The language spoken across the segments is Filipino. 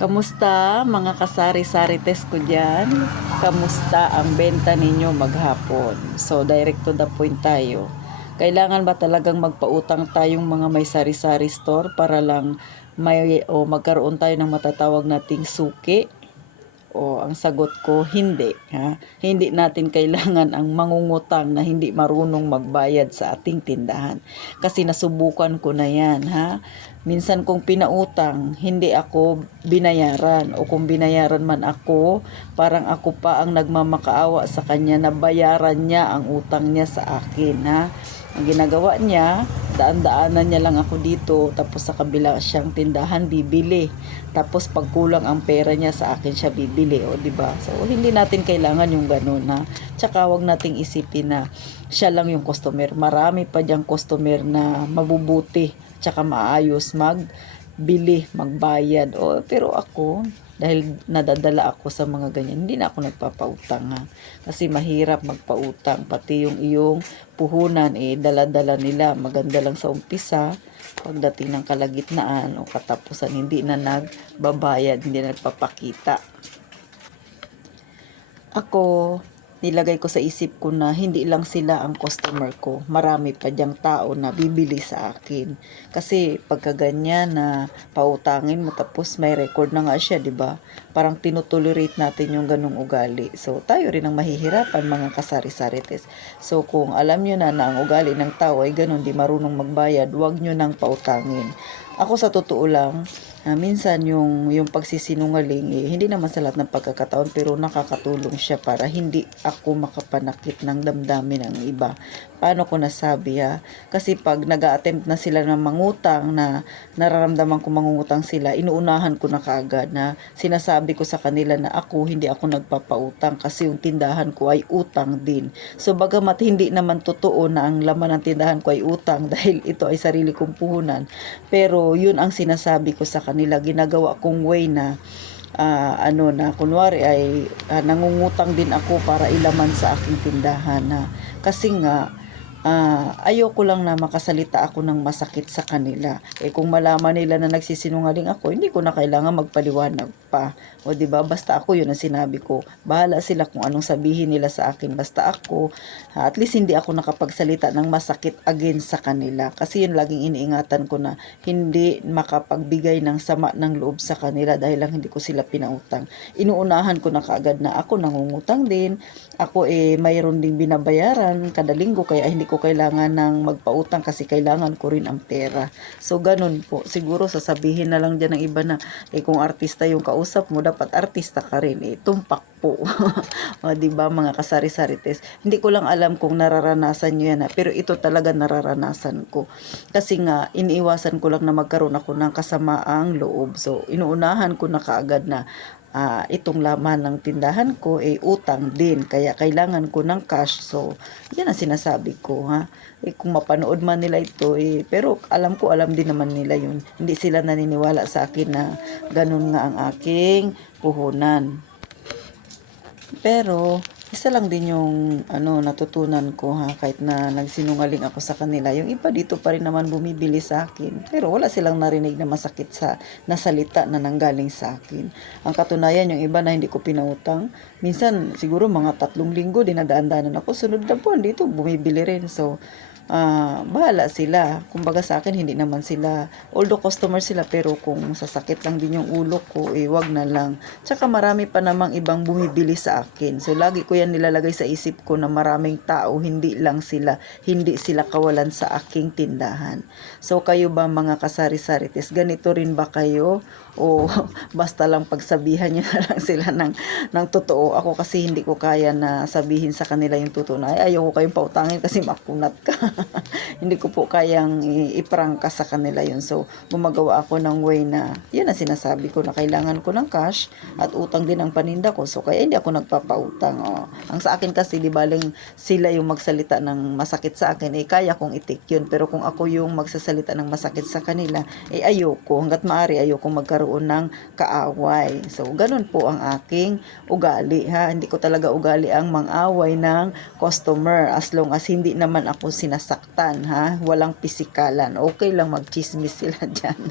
Kamusta mga kasari-sarites ko dyan? Kamusta ang benta ninyo maghapon? So, direct to the point tayo. Kailangan ba talagang magpautang tayong mga may sari-sari store para lang magkaroon tayo ng matatawag nating suki? O ang sagot ko, hindi. Ha? Hindi natin kailangan ang mangungutang na hindi marunong magbayad sa ating tindahan. Kasi nasubukan ko na yan. Ha? Minsan kung pinautang, hindi ako binayaran. O kung binayaran man ako, parang ako pa ang nagmamakaawa sa kanya na bayaran niya ang utang niya sa akin. Ha? Ang ginagawa niya, daan-daanan niya lang ako dito, tapos sa kabila siyang tindahan bibili. Tapos pag kulang ang pera niya sa akin siya bibili, o di ba? So hindi natin kailangan yung ganun na. Tsaka wag nating isipin na siya lang yung customer. Marami pa diyang customer na mabubuti, tsaka maayos magbili, magbayad. O pero ako, dahil nadadala ako sa mga ganyan, hindi na ako nagpapautang ha. Kasi mahirap magpautang, pati yung iyong puhunan dala-dala nila, maganda lang sa umpisa, pagdating ng kalagitnaan o katapusan hindi na nagbabayad, hindi na nagpapakita. Ako, nilagay ko sa isip ko na hindi lang sila ang customer ko. Marami pa diyang tao na bibili sa akin. Kasi pagka ganyan na pautangin mo tapos may record na nga siya, 'di ba? Parang tinutolerate natin yung ganung ugali. So tayo rin ang mahihirapan mga kasari-sarites. So kung alam niyo na ang ugali ng tao ay ganun, di marunong magbayad, huwag niyo nang pautangin. Ako sa totoo lang, minsan yung pagsisinungaling, hindi naman sa lahat ng pagkakataon, pero nakakatulong siya para hindi ako makapanakit ng damdamin ng iba. Paano ko nasabi ha? Kasi pag nag-a-attempt na sila ng mangutang, na nararamdaman ko mangungutang sila, inuunahan ko na kaagad na sinasabi ko sa kanila na hindi ako nagpapautang kasi yung tindahan ko ay utang din. So bagamat hindi naman totoo na ang laman ng tindahan ko ay utang dahil ito ay sarili kong puhunan, pero yun ang sinasabi ko sa kanila, ginagawa kong way na na kunwari ay nangungutang din ako para ilaman sa aking tindahan na kasi nga ayoko lang na makasalita ako ng masakit sa kanila. Kung malaman nila na nagsisinungaling ako, hindi ko na kailangan magpaliwanag pa. O di ba? Basta ako, yun ang sinabi ko. Bahala sila kung anong sabihin nila sa akin. Basta ako, at least hindi ako nakapagsalita ng masakit against sa kanila. Kasi yun laging iniingatan ko na hindi makapagbigay ng sama ng loob sa kanila dahil lang hindi ko sila pinautang. Inuunahan ko na kaagad na ako nangungutang din. Ako mayroon ding binabayaran kada linggo, kaya hindi ko kailangan ng magpautang kasi kailangan ko rin ang pera. So ganun po. Siguro sasabihin na lang dyan ng iba na kung artista yung kausap mo, dapat artista ka rin. Tumpak po. O, diba mga kasari-sarites? Hindi ko lang alam kung nararanasan nyo yan pero ito talaga nararanasan ko. Kasi nga, iniiwasan ko lang na magkaroon ako ng kasamaang loob. So, inuunahan ko na kaagad na itong laman ng tindahan ko utang din, kaya kailangan ko ng cash. So yan ang sinasabi ko ha. Kung mapanood man nila ito pero alam din naman nila yun, hindi sila naniniwala sa akin na ganun nga ang aking puhunan. Pero isa lang din yung natutunan ko ha, kahit na nagsinungaling ako sa kanila. Yung iba dito pa rin naman bumibili sa akin. Pero wala silang narinig na masakit sa nasalita na nanggaling sa akin. Ang katunayan, yung iba na hindi ko pinautang, minsan siguro mga 3 linggo dinadaan-daanan ako. Sunod na buwan dito bumibili rin. So bahala sila. Kumbaga sa akin, hindi naman sila, although customer sila, pero kung sasakit lang din yung ulo ko, wag na lang. Tsaka marami pa namang ibang bumibili sa akin. So lagi ko yan nilalagay sa isip ko na maraming tao, hindi sila kawalan sa aking tindahan. So kayo ba mga kasari-sarites, ganito rin ba kayo? O basta lang pagsabihan nyo na lang sila ng totoo? Ako kasi hindi ko kaya na sabihin sa kanila yung totoo na ayoko kayong pautangin kasi makunat ka. Hindi ko po kayang iprangka sa kanila yun. So gumagawa ako ng way na yun ang sinasabi ko na kailangan ko ng cash at utang din ang paninda ko. So kaya hindi ako nagpapautang. Ang sa akin kasi di baling sila yung magsalita ng masakit sa akin, kaya kong itik yun. Pero kung ako yung magsasalita ng masakit sa kanila, ayoko. Hanggat maaari ayoko magkaroon ng kaaway. So ganun po ang aking ugali ha. Hindi ko talaga ugali ang mang-away ng customer as long as hindi naman ako masaktan, ha? Walang pisikalan. Okay lang magchismis sila dyan.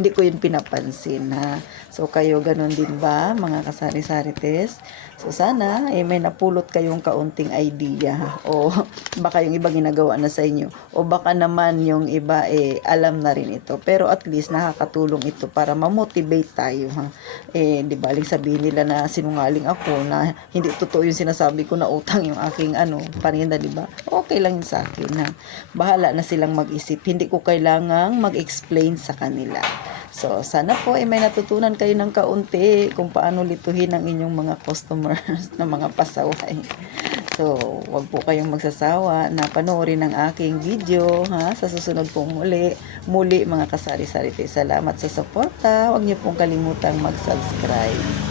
Hindi ko yun pinapansin, ha? So, kayo ganun din ba, mga kasari-sarites? So, sana, may napulot kayong kaunting idea, ha? O, baka yung iba ginagawa na sa inyo. O baka naman yung iba, alam na rin ito. Pero at least, nakakatulong ito para ma-motivate tayo, ha? Di baling sabihin nila na sinungaling ako, na hindi totoo yung sinasabi ko na utang yung aking paninda, di ba? Okay lang yun sa akin, ha? Bahala na silang mag-isip. Hindi ko kailangang mag-explain sa kanila. So, sana po may natutunan kayo ng kaunti kung paano lituhin ang inyong mga customers na mga pasaway. So, wag po kayong magsasawa na panoorin ang aking video, ha? Sa susunod pong muli mga kasari-sarite. Salamat sa suporta. Huwag niyo pong kalimutang mag-subscribe.